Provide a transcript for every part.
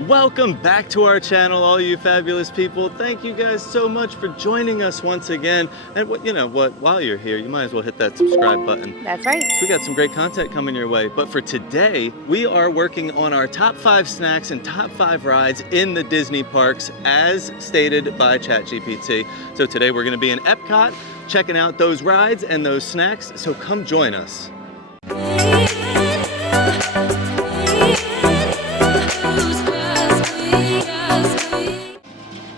Welcome back to our channel, all you fabulous people. Thank you guys so much for joining us once again. And you know what, while you're here, you might as well hit that subscribe button. That's right. We got some great content coming your way. But for today, we are working on our top 5 snacks and top 5 rides in the Disney parks as stated by ChatGPT. So today we're gonna be in Epcot, checking out those rides and those snacks. So come join us.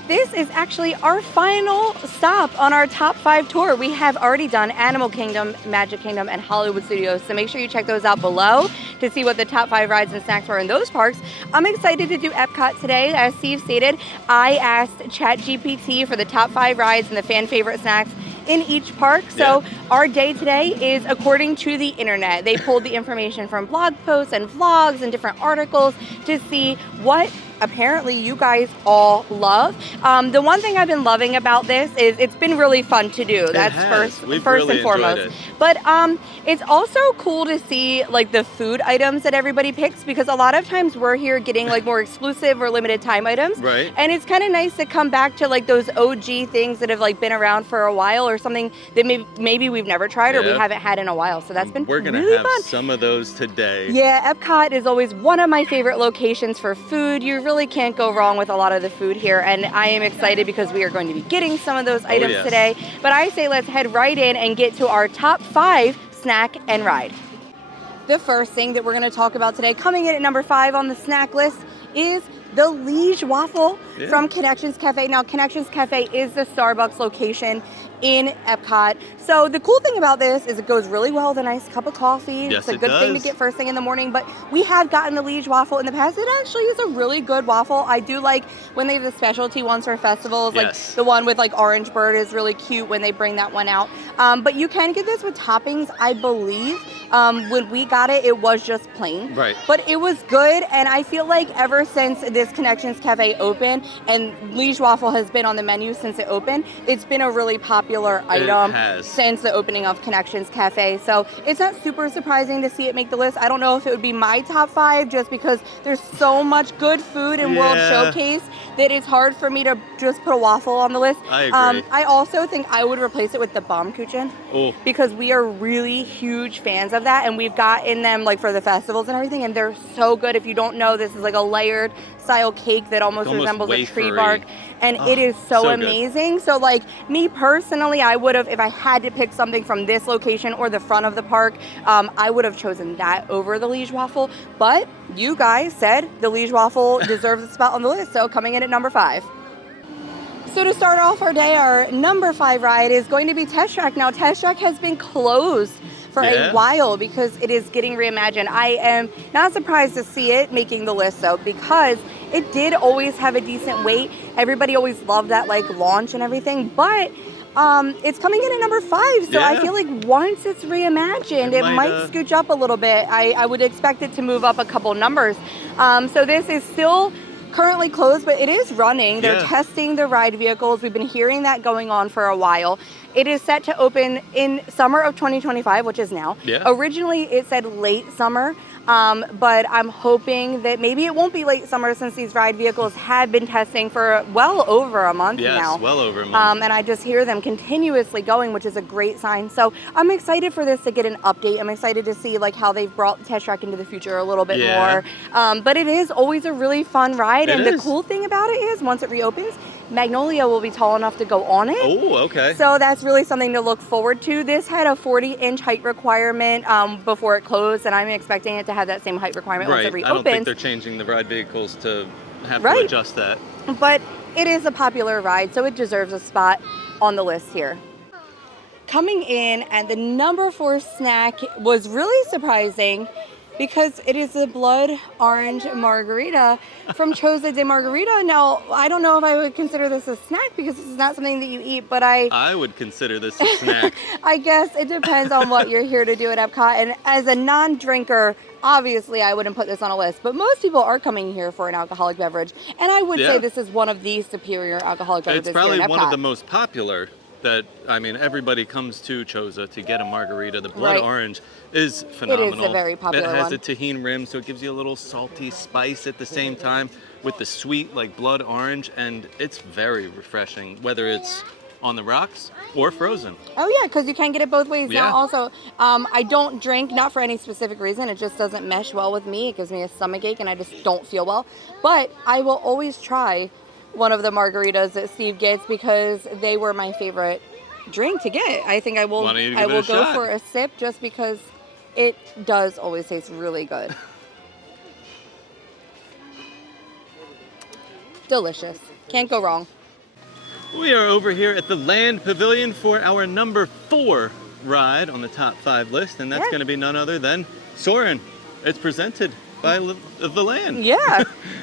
This is actually our final stop on our top 5 tour. We have already done Animal Kingdom, Magic Kingdom, and Hollywood Studios. So make sure you check those out below to see what the top 5 rides and snacks were in those parks. I'm excited to do Epcot today. As Steve stated, I asked ChatGPT for the top 5 rides and the fan favorite snacks in each park. So our day today is according to the internet. They pulled the information from blog posts and vlogs and different articles to see what apparently you guys all love. The one thing I've been loving about this is it's been really fun to do. That's first and foremost. But it's also cool to see like the food items that everybody picks, because a lot of times we're here getting like more exclusive or limited time items. Right. And it's kind of nice to come back to like those OG things that have like been around for a while, or something that maybe we've never tried or we haven't had in a while. So that's been We're gonna really have fun. some of those today. Yeah, Epcot is always one of my favorite locations for food. You really can't go wrong with a lot of the food here, and I am excited because we are going to be getting some of those items today. But I say let's head right in and get to our top 5 snack and ride. The first thing that we're going to talk about today, coming in at number 5 on the snack list, is the Lege Waffle from Connections Cafe. Now, Connections Cafe is the Starbucks location in Epcot. So the cool thing about this is it goes really well with a nice cup of coffee. Yes, it's a good thing to get first thing in the morning. But we have gotten the Lege Waffle in the past. It actually is a really good waffle. I do like when they have the specialty ones for festivals. Like the one with like Orange Bird is really cute when they bring that one out. But you can get this with toppings, I believe. When we got it, it was just plain. Right. But it was good, and I feel like ever since this Connections Cafe opened, and Lege Waffle has been on the menu since it opened, it's been a really popular item since the opening of Connections Cafe. So it's not super surprising to see it make the list. I don't know if it would be my top 5 just because there's so much good food in World Showcase that it's hard for me to just put a waffle on the list. I agree. I also think I would replace it with the Baumkuchen because we are really huge fans of that, and we've gotten them like for the festivals and everything, and they're so good. If you don't know, this is like a layered style cake that almost resembles a tree bark, and it is so amazing. So like me personally, I would have, if I had to pick something from this location or the front of the park, I would have chosen that over the Lege Waffle. But you guys said the Lege Waffle deserves a spot on the list, so coming in at number 5. So to start off our day, our number 5 ride is going to be Test Track. Now, Test Track has been closed for a while because it is getting reimagined. I am not surprised to see it making the list though, because it did always have a decent wait. Everybody always loved that like launch and everything, but it's coming in at number 5. So I feel like once it's reimagined, it might scooch up a little bit. I would expect it to move up a couple numbers. So this is still currently closed, but it is running. They're testing the ride vehicles. We've been hearing that going on for a while. It is set to open in summer of 2025, which is now. Originally, it said late summer, but I'm hoping that maybe it won't be late summer since these ride vehicles have been testing for well over a month now. Well over a month. And I just hear them continuously going, which is a great sign. So I'm excited for this to get an update. I'm excited to see like how they've brought Test Track into the future a little bit more. But it is always a really fun ride. And the cool thing about it is once it reopens, Magnolia will be tall enough to go on it. Oh, okay. So that's really something to look forward to. This had a 40-inch height requirement before it closed, and I'm expecting it to have that same height requirement once it reopens. I don't think they're changing the ride vehicles to have to adjust that. But it is a popular ride, so it deserves a spot on the list here. Coming in at the number 4 snack was really surprising, because it is the blood orange margarita from Choza de Margarita. Now, I don't know if I would consider this a snack because this is not something that you eat, but I would consider this a snack. I guess it depends on what you're here to do at Epcot. And as a non-drinker, obviously I wouldn't put this on a list, but most people are coming here for an alcoholic beverage. And I would say this is one of the superior alcoholic beverages here in Epcot. It's probably one of the most popular that, I mean, everybody comes to Choza to get a margarita. The blood Right. orange is phenomenal. It is a very popular It has one. a tahini rim, so it gives you a little salty spice at the same time with the sweet, like blood orange, and it's very refreshing, whether it's on the rocks or frozen. Oh yeah, because you can get it both ways. Yeah. Now also, I don't drink, not for any specific reason. It just doesn't mesh well with me. It gives me a stomach ache and I just don't feel well. But I will always try one of the margaritas that Steve gets because they were my favorite drink to get. I think I will. Why don't you give I it a will go shot? for a sip just because it does always taste really good. Delicious. Can't go wrong. We are over here at the Land Pavilion for our number 4 ride on the top 5 list, and that's Yeah. going to be none other than Saurin. It's presented by the Land. Yeah.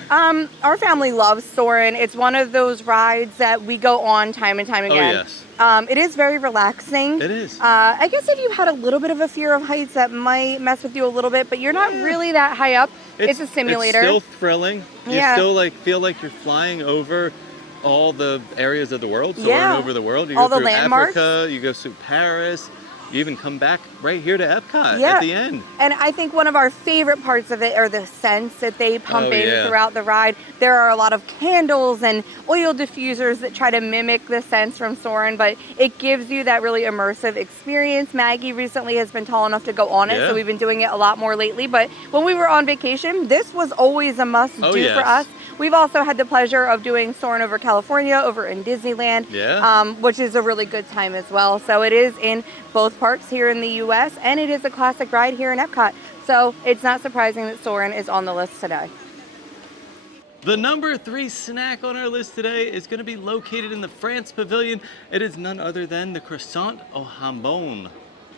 Our family loves Saurin. It's one of those rides that we go on time and time again. Oh, yes. It is very relaxing. It is. I guess if you had a little bit of a fear of heights, that might mess with you a little bit, but you're not really that high up. It's a simulator. It's still thrilling. You Yeah. still feel like you're flying over all the areas of the world, soaring Yeah. over the world. You All go the through landmarks. Africa, you go through Paris, you even come back right here to Epcot Yeah. at the end. And I think one of our favorite parts of it are the scents that they pump Oh, in yeah. throughout the ride. There are a lot of candles and oil diffusers that try to mimic the scents from Saurin, but it gives you that really immersive experience. Maggie recently has been tall enough to go on it, Yeah. so we've been doing it a lot more lately. But when we were on vacation, this was always a must-do Oh, yes. for us. We've also had the pleasure of doing Saurin over California, over in Disneyland, Yeah. which is a really good time as well. So it is in both parks here in the U.S., and it is a classic ride here in Epcot. So it's not surprising that Saurin is on the list today. The number 3 snack on our list today is going to be located in the France Pavilion. It is none other than the Croissant au Jambon.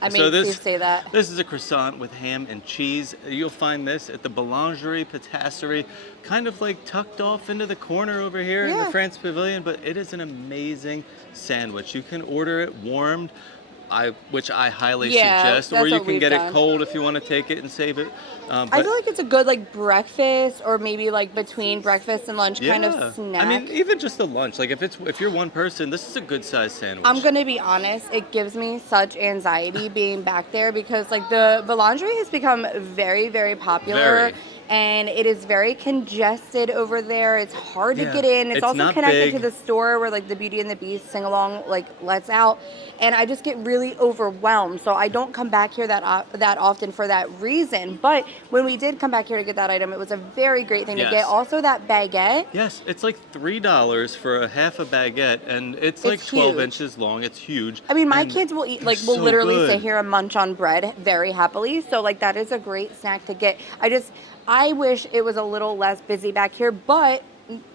I made Steve say that. This is a croissant with ham and cheese. You'll find this at the Boulangerie-Patisserie, kind of like tucked off into the corner over here in the Yeah. France Pavilion, but it is an amazing sandwich. You can order it warmed, which I highly Yeah, suggest, that's or you what can we've get done. it cold if you want to take it and save it. I feel like it's a good breakfast or maybe between breakfast and lunch kind of snack. I mean, even just a lunch. Like if you're one person, this is a good sized sandwich. I'm gonna be honest, it gives me such anxiety being back there because the Boulangerie has become very, very popular. Very. And it is very congested over there. It's hard to Yeah. get in. It's also not connected to big. the store where the Beauty and the Beast sing along lets out, and I just get really overwhelmed. So I don't come back here that often for that reason. But when we did come back here to get that item, it was a very great thing to Yes. get. Also that baguette. Yes, it's like $3 for a half a baguette, and it's like It's 12 huge. inches long. It's huge. I mean, my and kids will eat they're will so literally good. sit here and munch on bread very happily. So that is a great snack to get. I wish it was a little less busy back here, but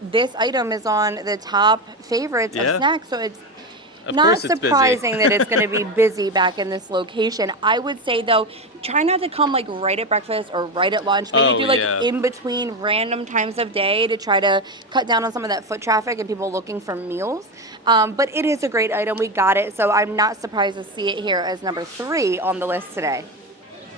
this item is on the top favorites Yeah. of snacks, so it's Of not course it's busy. surprising that it's going to be busy back in this location. I would say though, try not to come right at breakfast or right at lunch. Maybe do yeah. in between random times of day to try to cut down on some of that foot traffic and people looking for meals. But it is a great item. We got it, so I'm not surprised to see it here as number 3 on the list today.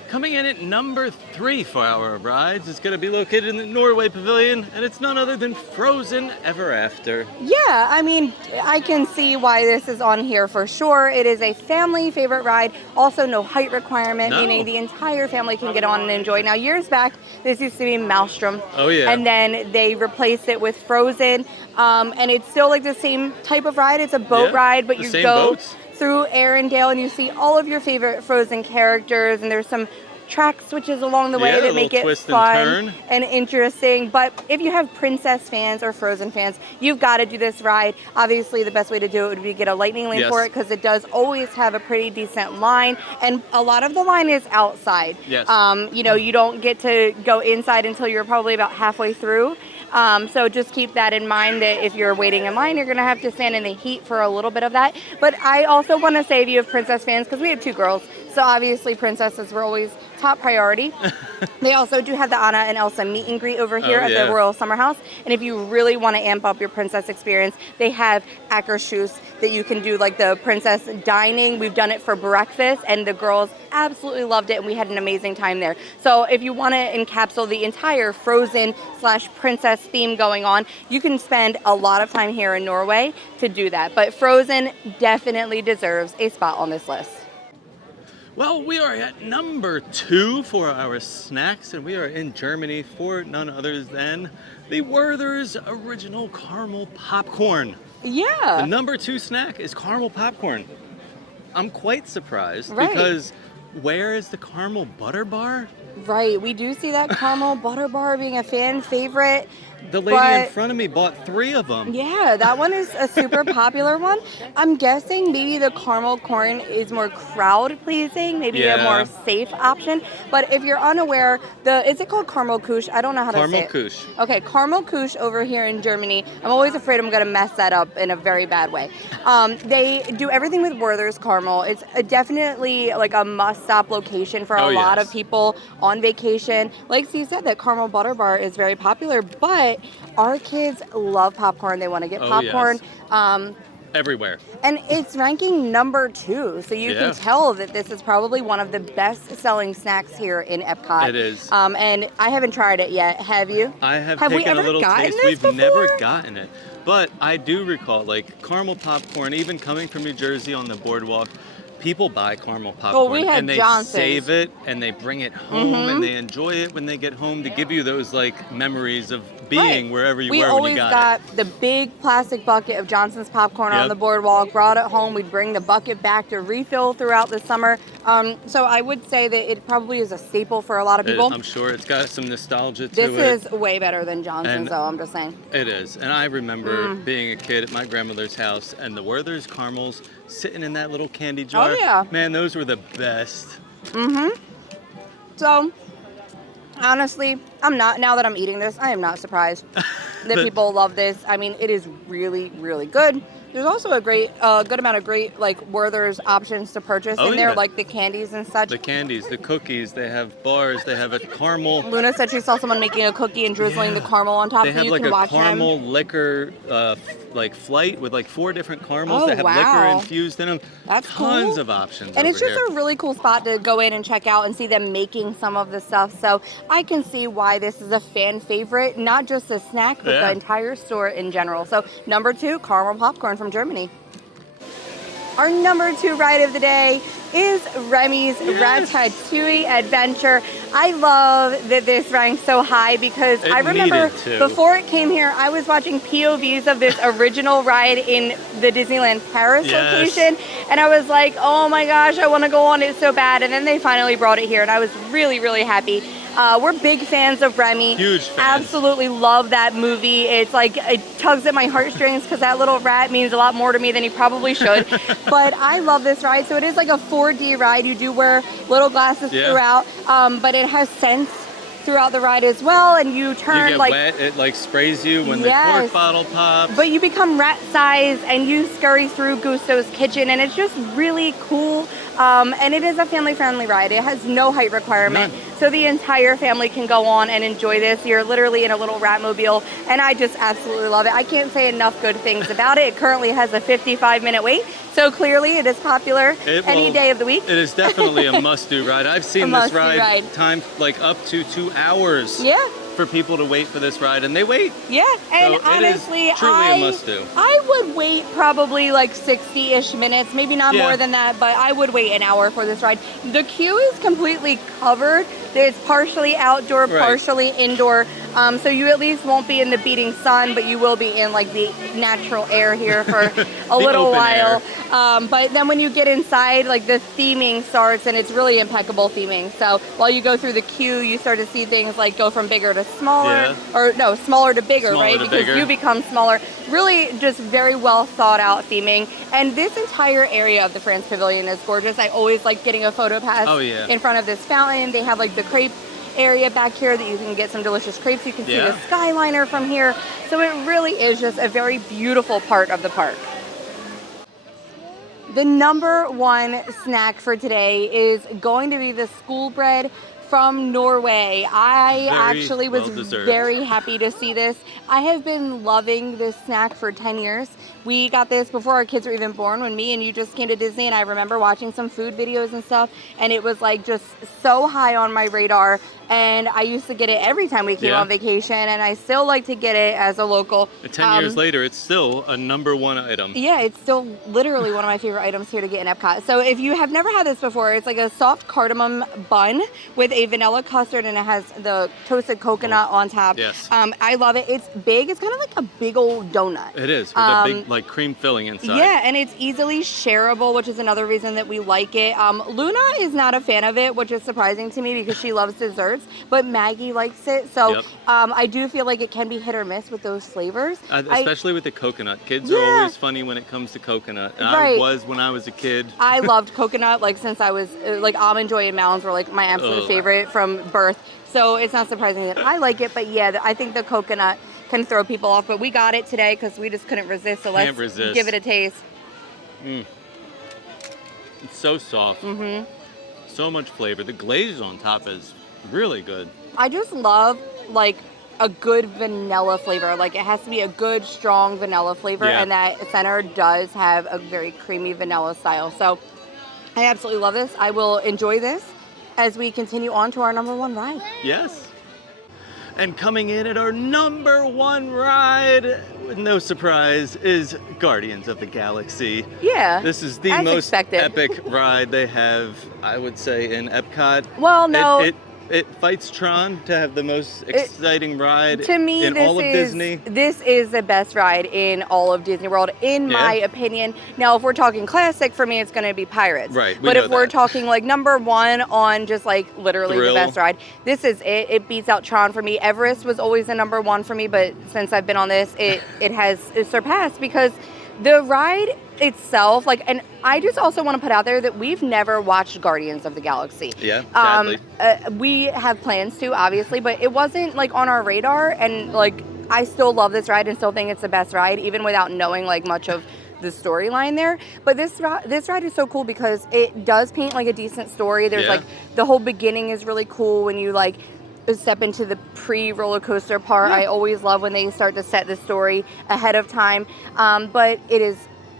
Coming in at number 3 for our rides is going to be located in the Norway Pavilion, and it's none other than Frozen Ever After. Yeah, I mean, I can see why this is on here for sure. It is a family favorite ride. Also, no height requirement, No. meaning the entire family can get on and enjoy. Now, years back, this used to be Maelstrom. Oh, yeah. And then they replaced it with Frozen. And it's still the same type of ride. It's a boat Yeah, ride, but the you same go boats. through Arendelle and you see all of your favorite Frozen characters, and there's some track switches along the way Yeah, a that make little it twist and fun turn. and interesting. But if you have Princess fans or Frozen fans, you've got to do this ride. Obviously, the best way to do it would be to get a lightning lane Yes. for it because it does always have a pretty decent line, and a lot of the line is outside. Yes. You don't get to go inside until you're probably about halfway through. So just keep that in mind that if you're waiting in line, you're going to have to stand in the heat for a little bit of that. But I also want to say if you have Princess fans, because we have 2 girls, so obviously princesses were always top priority. They also do have the Anna and Elsa meet and greet over here at the Royal Summer House. And if you really want to amp up your princess experience, they have Akershus that you can do like the princess dining. We've done it for breakfast and the girls absolutely loved it and we had an amazing time there. So if you want to encapsulate the entire Frozen/princess theme going on, you can spend a lot of time here in Norway to do that. But Frozen definitely deserves a spot on this list. Well, we are at number 2 for our snacks, and we are in Germany for none other than the Werther's Original Caramel Popcorn. Yeah. The number 2 snack is caramel popcorn. I'm quite surprised Right. because where is the caramel butter bar? Right, we do see that caramel butter bar being a fan favorite. The lady in front of me bought 3 of them. Yeah, that one is a super popular one. I'm guessing maybe the caramel corn is more crowd pleasing, maybe a more safe option. But if you're unaware, is it called Karamell-Küche? I don't know how to say it. Karamell-Küche. Okay, Karamell-Küche over here in Germany. I'm always afraid I'm going to mess that up in a very bad way. They do everything with Werther's caramel. It's definitely like a must-stop location for a lot of people on vacation. Like Steve said, that caramel butter bar is very popular, but our kids love popcorn. They want to get popcorn. Everywhere. And it's ranking number 2. So you can tell that this is probably one of the best-selling snacks here in Epcot. It is. And I haven't tried it yet. Have you? I have we taken ever a little gotten taste. this We've before? never gotten it. But I do recall, like, caramel popcorn, even coming from New Jersey on the boardwalk, people buy caramel popcorn had and they Johnson's. save it and they bring it home and they enjoy it when they get home to give you those like memories of being wherever you were when you got it. We always got the big plastic bucket of Johnson's popcorn on the boardwalk, brought it home. We'd bring the bucket back to refill throughout the summer. So I would say that it probably is a staple for a lot of people. I'm sure it's got some nostalgia to it. This is way better than Johnson's, though, I'm just saying. It is. And I remember being a kid at my grandmother's house and the Werther's caramels sitting in that little candy jar. Oh, yeah. Man, those were the best. So, honestly, now that I'm eating this, I am not surprised that people love this. I mean, it is really, really good. There's also a good amount of great like Werther's options to purchase in there, like the candies and such. The candies, the cookies, they have bars, they have a caramel. Luna said she saw someone making a cookie and drizzling the caramel on top. They have like a caramel liquor like flight with like 4 different caramels that have liquor infused in them. That's Tons cool. of options. And it's just here. a really cool spot to go in and check out and see them making some of the stuff. So I can see why this is a fan favorite, not just a snack, but the entire store in general. So number 2, caramel popcorn from Germany. Our number 2 ride of the day is Remy's Ratatouille Adventure. I love that this ranks so high because I remember before it came here, I was watching POVs of this original ride in the Disneyland Paris location. And I was like, oh my gosh, I want to go on it so bad. And then they finally brought it here and I was really, really happy. We're big fans of Remy. Huge fans. Absolutely love that movie. It's like, it tugs at my heartstrings because that little rat means a lot more to me than he probably should. But I love this ride. So it is like a 4D ride. You do wear little glasses throughout, but it has scents throughout the ride as well, and you turn you get wet, it like sprays you when the cork bottle pops. But you become rat size and you scurry through Gusto's kitchen, and it's just really cool. And it is a family-friendly ride. It has no height requirement, so the entire family can go on and enjoy this. You're literally in a little Ratmobile, and I just absolutely love it. I can't say enough good things about it. It currently has a 55-minute wait, so clearly it is popular any day of the week. It is definitely a must-do ride. I've seen this ride time like up to 2 hours. For people to wait for this ride, and they wait. And so honestly, it is truly a must-do. I would wait probably like 60-ish minutes, maybe not more than that, but I would wait an hour for this ride. The queue is completely covered. It's partially outdoor, partially indoor, so you at least won't be in the beating sun, but you will be in like the natural air here for a little while. But then when you get inside, like the theming starts, and it's really impeccable theming. So while you go through the queue, you start to see things like go from bigger to smaller, or no, smaller to bigger, right? Because you become smaller. Really just very well thought out theming. And this entire area of the France Pavilion is gorgeous. I always like getting a photo pass in front of this fountain. They have like the crepe area back here that you can get some delicious crepes. You can see the Skyliner from here. So it really is just a very beautiful part of the park. The number 1 snack for today is going to be the school bread from Norway. I actually was well-deserved. very happy to see this. I have been loving this snack for 10 years. We got this before our kids were even born, when me and you just came to Disney, and I remember watching some food videos and stuff, and it was like just so high on my radar, and I used to get it every time we came on vacation, and I still like to get it as a local. 10 years later, it's still a #1 item. Yeah, it's still literally one of my favorite items here to get in Epcot. So if you have never had this before, it's like a soft cardamom bun with a vanilla custard, and it has the toasted coconut on top. Yes. I love it. It's big. It's kind of like a big old donut. It is, with a big like cream filling inside. Yeah, and it's easily shareable, which is another reason that we like it. Luna is not a fan of it, which is surprising to me because she loves desserts, but Maggie likes it. So I do feel like it can be hit or miss with those flavors. Especially with the coconut. Kids are always funny when it comes to coconut. And I was when I was a kid. I loved coconut, like since I was, like Almond Joy and Mounds were like my absolute favorite from birth. So it's not surprising that I like it, but yeah, I think the coconut can throw people off, but we got it today because we just couldn't resist, so let's give it a taste. It's so soft. So much flavor. The glaze on top is really good. I just love like a good vanilla flavor. Like it has to be a good, strong vanilla flavor, and that center does have a very creamy vanilla style. So I absolutely love this. I will enjoy this as we continue on to our #1 ride. Yes. And coming in at our #1 ride, with no surprise, is Guardians of the Galaxy. Yeah. This is the most epic ride they have, I would say, in Epcot. Well, no. It fights Tron to have the most exciting ride to me, in all of Disney. This is the best ride in all of Disney World, in my opinion. Now, if we're talking classic, for me, it's going to be Pirates. Right. But if we're talking like #1 on just like literally the best ride, this is it. It beats out Tron for me. Everest was always the #1 for me, but since I've been on this, it has surpassed because the ride itself, like, and I just also want to put out there that we've never watched Guardians of the Galaxy. Yeah, sadly. We have plans to, obviously, but it wasn't like on our radar, and like I still love this ride and still think it's the best ride, even without knowing like much of the storyline there. But this ride is so cool because it does paint like a decent story. There's like the whole beginning is really cool when you like step into the pre-roller coaster part. I always love when they start to set the story ahead of time. But it is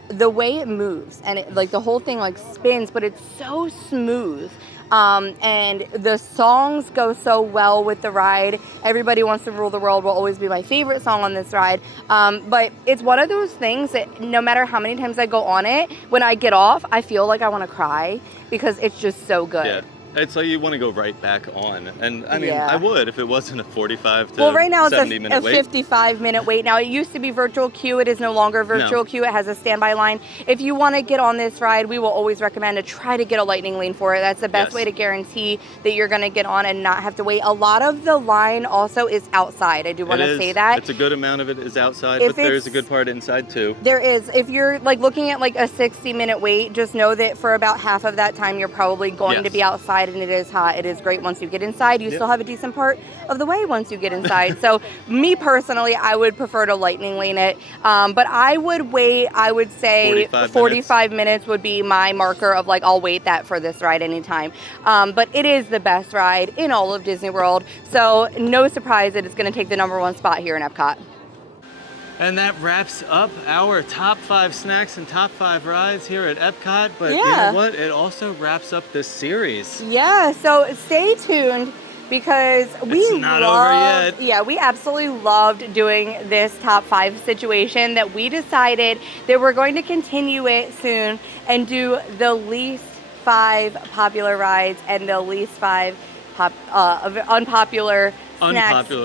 the way it moves, and it, like the whole thing like spins, but it's so smooth. And the songs go so well with the ride. Everybody Wants to Rule the World will always be my favorite song on this ride. But it's one of those things that no matter how many times I go on it, when I get off, I feel like I want to cry because it's just so good. Yeah. It's like you want to go right back on. And I mean, I would if it wasn't a 45 to 70 minute wait. Well, right now it's a 55-minute wait. Now, it used to be virtual queue. It is no longer virtual queue. It has a standby line. If you want to get on this ride, we will always recommend to try to get a lightning lane for it. That's the best way to guarantee that you're going to get on and not have to wait. A lot of the line also is outside. I do want to say that. It's a good amount of it is outside, but there's a good part inside too. There is. If you're like looking at like a 60-minute wait, just know that for about half of that time, you're probably going to be outside, and it is hot. It is great once you get inside. You still have a decent part of the way once you get inside. So me personally, I would prefer to lightning lane it. But I would wait, I would say 45 minutes would be my marker of like, I'll wait that for this ride anytime. But it is the best ride in all of Disney World. So no surprise that it's going to take the #1 spot here in Epcot. And that wraps up our top 5 snacks and top 5 rides here at Epcot. But you know what? It also wraps up this series. Yeah, so stay tuned because it's not over yet. Yeah, we absolutely loved doing this top 5 situation that we decided that we're going to continue it soon and do the least 5 popular rides and the least 5 unpopular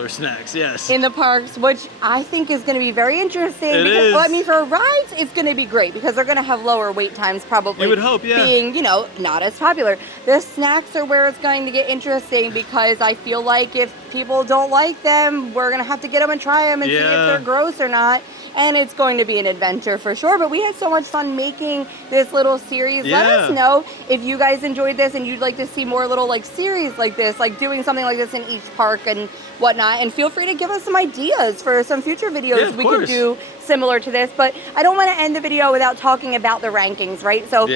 snacks, yes. In the parks, which I think is going to be very interesting. Well, I mean, for rides, it's going to be great because they're going to have lower wait times probably. You would hope, being, you know, not as popular. The snacks are where it's going to get interesting because I feel like if people don't like them, we're going to have to get them and try them and see if they're gross or not. and it's going to be an adventure for sure. But we had so much fun making this little series. Let us know if you guys enjoyed this and you'd like to see more little like series like this, like doing something like this in each park and whatnot. And feel free to give us some ideas for some future videos we could do similar to this. But I don't want to end the video without talking about the rankings, right? So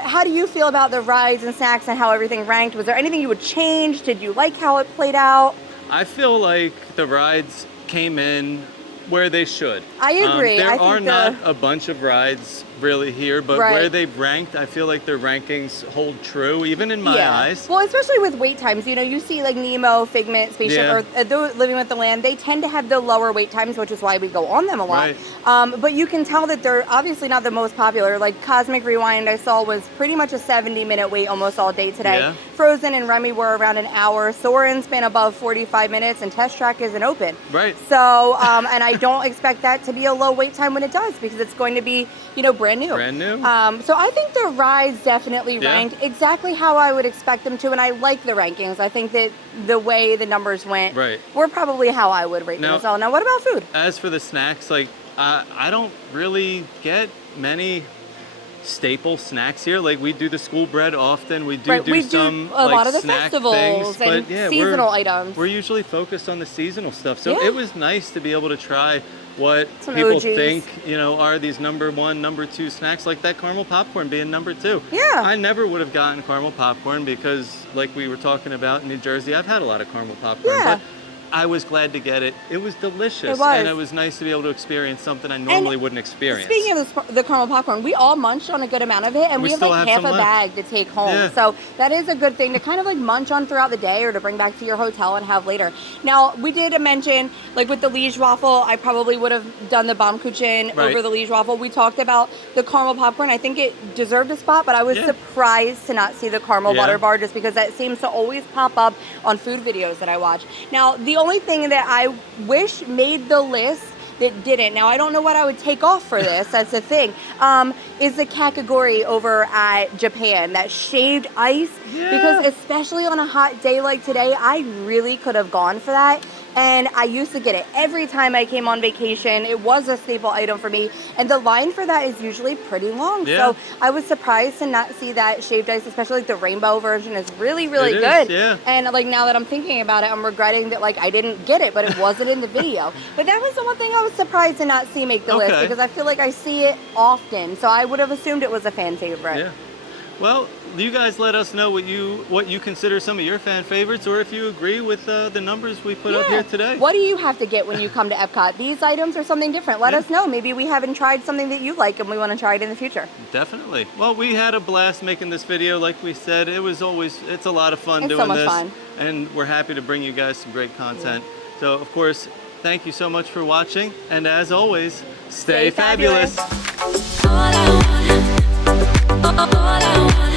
how do you feel about the rides and snacks and how everything ranked? Was there anything you would change? Did you like how it played out? I feel like the rides came in where they should. I agree. There are not a bunch of rides really here, but where they've ranked, I feel like their rankings hold true, even in my eyes. Well, especially with wait times. You know, you see like Nemo, Figment, Spaceship, or Living with the Land, they tend to have the lower wait times, which is why we go on them a lot. But you can tell that they're obviously not the most popular. Like Cosmic Rewind I saw was pretty much a 70-minute wait almost all day today. Frozen and Remy were around an hour. Saurin's been above 45 minutes, and Test Track isn't open. So, and I don't expect that to be a low wait time when it does, because it's going to be, you know, brand new. So I think the rides definitely ranked exactly how I would expect them to, and I like the rankings. I think that the way the numbers went were probably how I would rate them as well. Now, what about food? As for the snacks, like I don't really get many staple snacks here. Like we do the school bread often. We do some a lot of the snack festivals things, and seasonal items. We're usually focused on the seasonal stuff. So it was nice to be able to try what people think, you know, are these number 1, number 2 snacks, like that caramel popcorn being number 2. I never would have gotten caramel popcorn because, like we were talking about in New Jersey, I've had a lot of caramel popcorn. But I was glad to get it. It was delicious. And it was nice to be able to experience something I normally wouldn't experience. Speaking of the caramel popcorn, we all munched on a good amount of it, and we have like half a bag to take home. So that is a good thing to kind of like munch on throughout the day or to bring back to your hotel and have later. Now, we did mention, like with the Lege Waffle, I probably would have done the Baumkuchen over the Lege Waffle. We talked about the caramel popcorn. I think it deserved a spot, but I was surprised to not see the caramel butter bar, just because that seems to always pop up on food videos that I watch. Now, the only thing that I wish made the list that didn't, now I don't know what I would take off for this, that's the thing, is the kakigori over at Japan, that shaved ice, because especially on a hot day like today, I really could have gone for that. And I used to get it every time I came on vacation. It was a staple item for me. And the line for that is usually pretty long. So I was surprised to not see that shaved ice, especially like the rainbow version is really, really good. And like now that I'm thinking about it, I'm regretting that like I didn't get it, but it wasn't in the video. But that was the one thing I was surprised to not see make the list, because I feel like I see it often. So I would have assumed it was a fan favorite. Well, you guys let us know what you consider some of your fan favorites, or if you agree with the numbers we put up here today. What do you have to get when you come to Epcot? These items or something different? Let us know. Maybe we haven't tried something that you like and we want to try it in the future. Definitely. Well, we had a blast making this video. Like we said, it's a lot of fun doing so much this. Fun. And we're happy to bring you guys some great content. So, of course, thank you so much for watching. And as always, stay fabulous. All I want